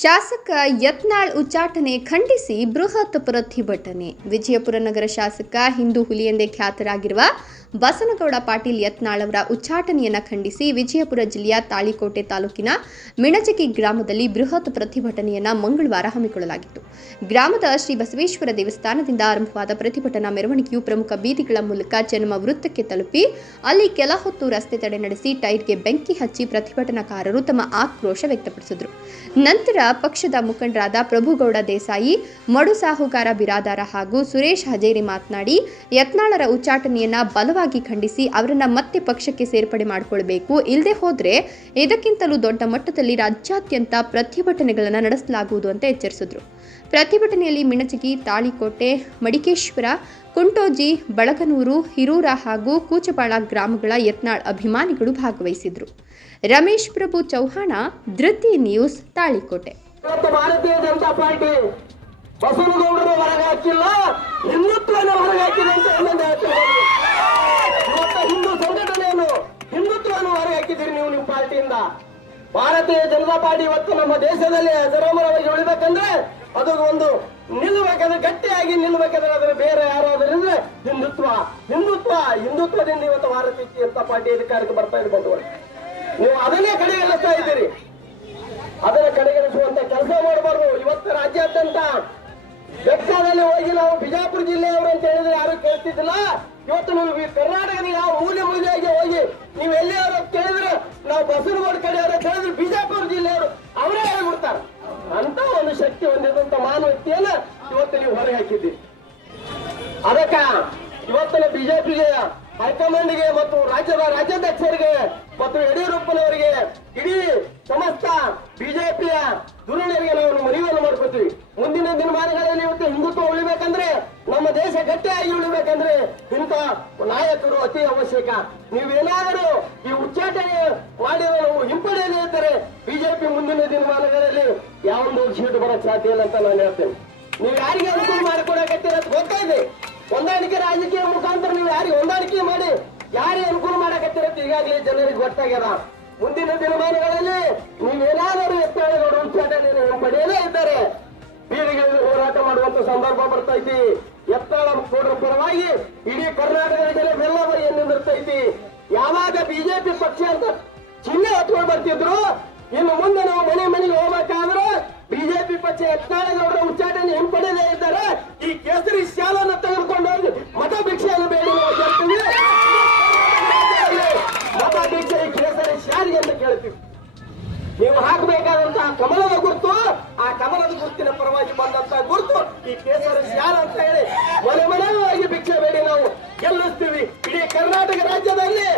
ಶಾಸಕ ಯತ್ನಾಳ್ ಉಚ್ಚಾಟನೆ ಖಂಡಿಸಿ ಬೃಹತ್ ಪ್ರತಿಭಟನೆ. ವಿಜಯಪುರ ನಗರ ಶಾಸಕ ಹಿಂದೂ ಹುಲಿ ಎಂದೇ ಖ್ಯಾತರಾಗಿರುವ ಬಸನಗೌಡ ಪಾಟೀಲ್ ಯತ್ನಾಳ್ ಅವರ ಉಚ್ಚಾಟನೆಯನ್ನು ಖಂಡಿಸಿ ವಿಜಯಪುರ ಜಿಲ್ಲೆಯ ತಾಳಿಕೋಟೆ ತಾಲೂಕಿನ ಮಿಣಜಕಿ ಗ್ರಾಮದಲ್ಲಿ ಬೃಹತ್ ಪ್ರತಿಭಟನೆಯನ್ನು ಮಂಗಳವಾರ ಹಮ್ಮಿಕೊಳ್ಳಲಾಗಿತ್ತು. ಗ್ರಾಮದ ಶ್ರೀ ಬಸವೇಶ್ವರ ದೇವಸ್ಥಾನದಿಂದ ಆರಂಭವಾದ ಪ್ರತಿಭಟನಾ ಮೆರವಣಿಗೆಯು ಪ್ರಮುಖ ಬೀದಿಗಳ ಮೂಲಕ ಜನ್ಮ ವೃತ್ತಕ್ಕೆ ತಲುಪಿ, ಅಲ್ಲಿ ಕೆಲ ಹೊತ್ತು ರಸ್ತೆ ತಡೆ ನಡೆಸಿ ಟೈರ್ಗೆ ಬೆಂಕಿ ಹಚ್ಚಿ ಪ್ರತಿಭಟನಾಕಾರರು ತಮ್ಮ ಆಕ್ರೋಶ ವ್ಯಕ್ತಪಡಿಸಿದರು. ನಂತರ ಪಕ್ಷದ ಮುಖಂಡರಾದ ಪ್ರಭುಗೌಡ ದೇಸಾಯಿ, ಮಡು ಸಾಹುಕಾರ ಬಿರಾದಾರ ಹಾಗೂ ಸುರೇಶ್ ಹಜೇರಿ ಮಾತನಾಡಿ, ಯತ್ನಾಳರ ಉಚ್ಚಾಟನೆಯನ್ನ ಬಲವಾಗಿ ಖಂಡಿಸಿ ಅವರನ್ನ ಮತ್ತೆ ಪಕ್ಷಕ್ಕೆ ಸೇರ್ಪಡೆ ಮಾಡಿಕೊಳ್ಬೇಕು. ಇಲ್ಲದೆ ಹೋದ್ರೆ ಇದಕ್ಕಿಂತಲೂ ದೊಡ್ಡ ಮಟ್ಟದಲ್ಲಿ ರಾಜ್ಯಾದ್ಯಂತ ಪ್ರತಿಭಟನೆಗಳನ್ನು ನಡೆಸಲಾಗುವುದು ಅಂತ ಎಚ್ಚರಿಸಿದ್ರು. ಪ್ರತಿಭಟನೆಯಲ್ಲಿ ಮಿಣಚಗಿ, ತಾಳಿಕೋಟೆ, ಮಡಿಕೇಶ್ವರ, ಕುಂಟೋಜಿ, ಬಳಗನೂರು ಹಿರೂರ ಹಾಗೂ ಕೂಚಪಾಳ ಗ್ರಾಮಗಳ ಯತ್ನಾಳ್ ಅಭಿಮಾನಿಗಳು ಭಾಗವಹಿಸಿದ್ರು. ರಮೇಶ್ ಪ್ರಭು ಚೌಹಾಣ, ಧೃತಿ ನ್ಯೂಸ್, ತಾಳಿಕೋಟೆ. ಭಾರತೀಯ ಜನತಾ ಪಾರ್ಟಿ ಬಸವನಗೌಡರು ಹೊರಗೆ ಹಾಕಿಲ್ಲ, ಹಿಂದುತ್ವನ ಹೊರಗೆ ಹಾಕಿದೆ ಅಂತ ಇನ್ನೊಂದು ಹೇಳ್ತೀನಿ ಇವತ್ತು ಹಿಂದೂ ಸಂಘಟನೆಯನ್ನು ಹಿಂದುತ್ವವನ್ನು ಹೊರಗೆ ಹಾಕಿದ್ದೀರಿ ನೀವು ಪಾರ್ಟಿಯಿಂದ ಭಾರತೀಯ ಜನತಾ ಪಾರ್ಟಿ ಇವತ್ತು ನಮ್ಮ ದೇಶದಲ್ಲಿ ಅಜರಾಮರವಾಗಿ ಉಳಿಬೇಕಂದ್ರೆ ಅದು ಒಂದು ನಿಲ್ಲಬೇಕಂದ್ರೆ ಗಟ್ಟಿಯಾಗಿ ನಿಲ್ಲಬೇಕಂದ್ರೆ ಅದರ ಬೇರೆ ಯಾರಾದ್ರಿಂದ ಹಿಂದುತ್ವ. ಹಿಂದುತ್ವ, ಹಿಂದುತ್ವದಿಂದ ಇವತ್ತು ಭಾರತೀಯ ಜನತಾ ಪಾರ್ಟಿ ಅಧಿಕಾರಕ್ಕೆ ಬರ್ತಾ ಬಂಧುಗಳು. ನೀವು ಅದನ್ನೇ ಕಡೆಗಣಿಸ್ತಾ ಇದ್ದೀರಿ. ಅದನ್ನ ಕಡೆಗಣಿಸುವಂತ ಕೆಲಸ ಮಾಡಬಾರ್ದು. ಇವತ್ತು ರಾಜ್ಯಾದ್ಯಂತ ಬೆಟ್ಟದಲ್ಲಿ ಹೋಗಿ ನಾವು ಬಿಜಾಪುರ ಜಿಲ್ಲೆಯವರು ಅಂತ ಹೇಳಿದ್ರೆ ಯಾರು ಕೇಳ್ತಿದ್ದಿಲ್ಲ. ಇವತ್ತು ನೀವು ಕರ್ನಾಟಕದಲ್ಲಿ ಕರ್ನಾಟಕದ ಯಾವ ಮೂಲೆ ಮೂಲೆಯಾಗಿ ಹೋಗಿ ನೀವು ಎಲ್ಲಿಯವರು ಕೇಳಿದ್ರೆ ನಾವು ಬಸವನಗೌಡ ಕಡೆಯವರು ಕೇಳಿದ್ರೆ ಬಿಜಾಪುರ ಜಿಲ್ಲೆಯವರು ಅವರೇ ಹೇಳ್ಬಿಡ್ತಾರೆ. ಅಂತ ಒಂದು ಶಕ್ತಿ ಹೊಂದಿದಂತ ಮಾನವತೆಯನ್ನ ಇವತ್ತು ನೀವು ಹೊರಗೆ ಹಾಕಿದ್ದೀರಿ. ಅದಕ್ಕ ಇವತ್ತಿನ ಬಿಜೆಪಿಗೆ, ಹೈಕಮಾಂಡ್ಗೆ ಮತ್ತು ರಾಜ್ಯದ ರಾಜ್ಯಾಧ್ಯಕ್ಷರಿಗೆ ಮತ್ತು ಯಡಿಯೂರಪ್ಪನವರಿಗೆ ಇಡೀ ಸಮಸ್ತ ಬಿಜೆಪಿಯ ಧುರೀಣರಿಗೆ ನಾವು ಮನವಿಯನ್ನು ಮಾಡ್ಕೋತೀವಿ. ಮುಂದಿನ ದಿನಮಾನಗಳಲ್ಲಿ ಇವತ್ತು ಹಿಂದುತ್ವ ಉಳಿಬೇಕಂದ್ರೆ, ನಮ್ಮ ದೇಶ ಗಟ್ಟಿಯಾಗಿ ಉಳಿಬೇಕಂದ್ರೆ ಇಂಥ ನಾಯಕರು ಅತಿ ಅವಶ್ಯಕ. ನೀವೇನಾದರೂ ಮಾಡಿರೋ ಹಿಂಪಡೆಯದೇ ಇದ್ದರೆ ಬಿಜೆಪಿ ಮುಂದಿನ ದಿನಮಾನಗಳಲ್ಲಿ ಯಾವೊಂದು ಸೀಟು ಬರೋಕ್ ಸಾಧ್ಯ ಇಲ್ಲ ಅಂತ ನಾನು ಹೇಳ್ತೇನೆ. ನೀವು ಯಾರಿಗೆ ಅನುಕೂಲ ಮಾಡಿಕೊಡಕತ್ತೀರ ಅಂತ ಇದೆ. ಹೊಂದಾಣಿಕೆ ರಾಜಕೀಯ ಮುಖಾಂತರ ನೀವು ಯಾರಿಗೆ ಹೊಂದಾಣಿಕೆ ಮಾಡಿ, ಯಾರಿಗೆ ಅನುಕೂಲ ಮಾಡಕತ್ತೀರ ಅಂತ ಈಗಾಗಲೇ ಜನರಿಗೆ ಗೊತ್ತಾಗ್ಯದ. ಮುಂದಿನ ದಿನಮಾನಗಳಲ್ಲಿ ನೀವೇನಾದರೂ ಎತ್ತಾಳೆಗಳು ಉಚ್ಚಾಟನೆಯನ್ನು ಪಡೆಯಲೇ ಇದ್ದಾರೆ, ಬೀದಿಗೆ ಹೋರಾಟ ಮಾಡುವಂತ ಸಂದರ್ಭ ಬರ್ತೈತಿ. ಎತ್ತಾಳ ಗೌಡರ ಪರವಾಗಿ ಇಡೀ ಕರ್ನಾಟಕದ ಜನ ಬೆಲ್ಲವರಿಯನ್ನು ನಿರ್ತೈತಿ ಯಾವಾಗ ಬಿಜೆಪಿ ಪಕ್ಷ ಅಂತ ಹತ್ಕೊಂಡು ಬರ್ತಿದ್ರು. ಇನ್ನು ಮುಂದೆ ನಾವು ಮನೆ ಮನೆಗೆ ಹೋಗ್ಬೇಕಾದ್ರೆ ಬಿಜೆಪಿ ಪಕ್ಷ ಯತ್ನಾಳಗೌಡರ ಉಚ್ಚಾಟನೆ ಹಿಂಪಡೆಯದೇ ಇದ್ದಾರೆ. ಈ ಕೇಸರಿ ಶಾಲನ್ನು ತೆಗೆದುಕೊಂಡು ಹೋಗಿ ಮತ ಭಿಕ್ಷೆಯನ್ನು ಬೇಡಿ ನಾವು ಕೇಳ್ತೀವಿ. ಮತ ಭಿಕ್ಷೆ ಈ ಕೇಸರಿ ಶಾಲೆ ಅಂತ ಕೇಳ್ತೀವಿ. ನೀವು ಹಾಕಬೇಕಾದಂತಹ ಕಮಲದ ಗುರುತು, ಆ ಕಮಲದ ಗುರುತಿನ ಪರವಾಗಿ ಬಂದಂತ ಗುರುತು ಈ ಕೇಸರಿ ಶಾಲ ಅಂತ ಹೇಳಿ ಮನೆ ಮನೆಯಾಗಿ ಭಿಕ್ಷೆ ಬೇಡಿ ನಾವು ಗೆಲ್ಲಿಸ್ತೀವಿ ಇಡೀ ಕರ್ನಾಟಕ ರಾಜ್ಯದಲ್ಲಿ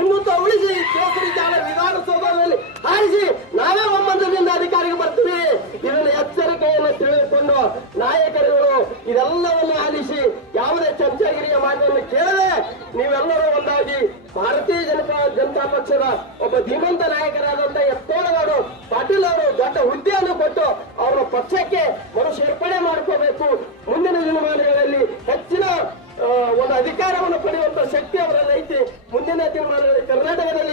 ಹಿಂದುತ್ವ ಉಳಿಸಿ ಈ ಕೇಸರಿ ಶಾಲ ವಿಧಾನಸೌಧದಲ್ಲಿ ಹಾರಿಸಿ ನಾವೇ ಒಮ್ಮಂದದಿಂದ ಅಧಿಕಾರಿಗೆ ಬರ್ತೀವಿ. ಇದನ್ನ ಎಚ್ಚರಿಕೆಯನ್ನು ತಿಳಿದುಕೊಂಡು ನಾಯಕರುಗಳು ಇದೆಲ್ಲವನ್ನು ಆಲಿಸಿ ಯಾವುದೇ ಚರ್ಚಾಗಿರಿಯ ಮಾತನ್ನು ಕೇಳದೆ ನೀವೆಲ್ಲರೂ ಒಂದಾಗಿ ಭಾರತೀಯ ಜನತಾ ಜನತಾ ಪಕ್ಷದ ಒಬ್ಬ ಧೀಮಂತ ನಾಯಕರಾದಂತ ಎತ್ತೋಳಗೌಡು ಪಾಟೀಲ್ ಅವರು ದೊಡ್ಡ ಹುದ್ದೆಯನ್ನು ಕೊಟ್ಟು ಅವರ ಪಕ್ಷಕ್ಕೆ ಮರು ಸೇರ್ಪಡೆ ಮಾಡ್ಕೋಬೇಕು ಮುಂದಿನ ದಿನಮಾನಗಳಲ್ಲಿ ಮುಂದಿನ ದಿನಮಾನಗಳಲ್ಲಿ ಕರ್ನಾಟಕದಲ್ಲಿ